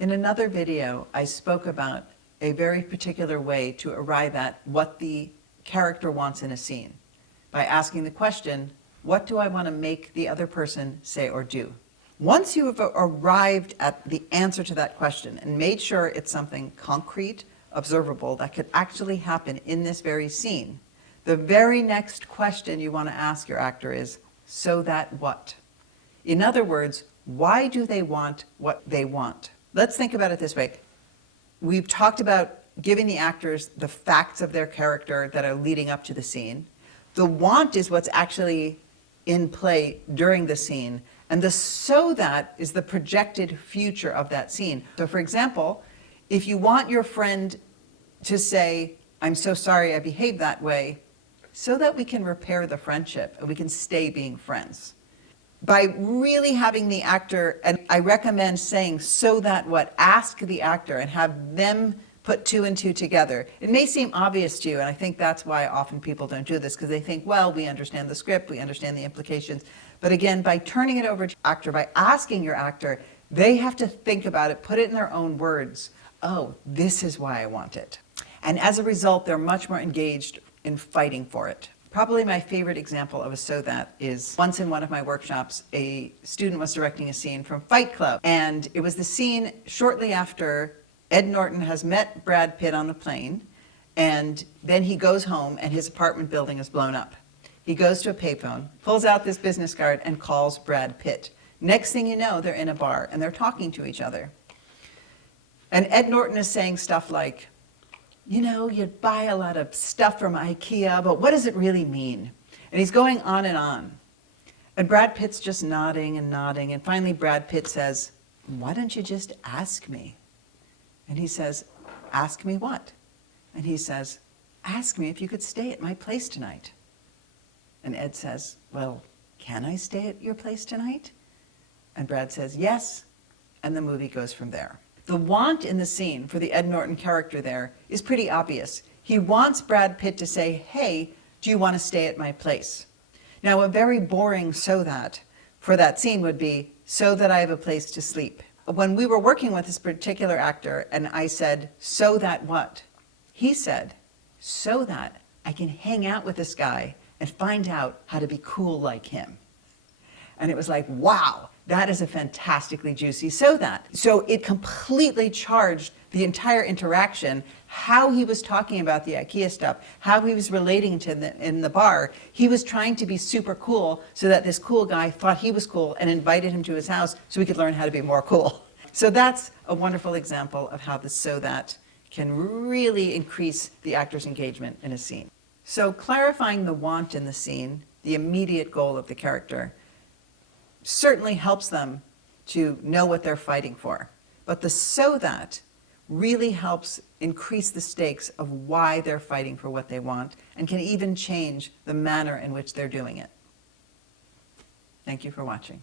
In another video, I spoke about a very particular way to arrive at what the character wants in a scene by asking the question, what do I want to make the other person say or do? Once you have arrived at the answer to that question and made sure it's something concrete, observable, that could actually happen in this very scene, the very next question you want to ask your actor is, so that what? In other words, why do they want what they want? Let's think about it this way. We've talked about giving the actors the facts of their character that are leading up to the scene. The want is what's actually in play during the scene, and the so that is the projected future of that scene. So for example, if you want your friend to say, I'm so sorry I behaved that way, so that we can repair the friendship and we can stay being friends. By really having the actor, and I recommend saying so that what, ask the actor and have them put two and two together. It may seem obvious to you, and I think that's why often people don't do this, because they think, well, we understand the script, we understand the implications. But again, by turning it over to the actor, by asking your actor, they have to think about it, put it in their own words. Oh, this is why I want it. And as a result, they're much more engaged in fighting for it. Probably my favorite example of a so that is once in one of my workshops, a student was directing a scene from Fight Club. And it was the scene shortly after Ed Norton has met Brad Pitt on the plane, and then he goes home and his apartment building is blown up. He goes to a payphone, pulls out this business card and calls Brad Pitt. Next thing you know, they're in a bar and they're talking to each other. And Ed Norton is saying stuff like, you know, you'd buy a lot of stuff from IKEA, but what does it really mean? And he's going on and on. And Brad Pitt's just nodding and nodding. And finally, Brad Pitt says, why don't you just ask me? And he says, ask me what? And he says, ask me if you could stay at my place tonight. And Ed says, well, can I stay at your place tonight? And Brad says, yes. And the movie goes from there. The want in the scene for the Ed Norton character there is pretty obvious. He wants Brad Pitt to say, hey, do you want to stay at my place? Now, a very boring so that for that scene would be, so that I have a place to sleep. When we were working with this particular actor and I said, so that what? He said, so that I can hang out with this guy and find out how to be cool like him. And it was like, wow, that is a fantastically juicy so that. So it completely charged the entire interaction, how he was talking about the IKEA stuff, how he was relating to in the bar. He was trying to be super cool so that this cool guy thought he was cool and invited him to his house so he could learn how to be more cool. So that's a wonderful example of how the so that can really increase the actor's engagement in a scene. So clarifying the want in the scene, the immediate goal of the character, certainly helps them to know what they're fighting for. But the so that really helps increase the stakes of why they're fighting for what they want and can even change the manner in which they're doing it. Thank you for watching.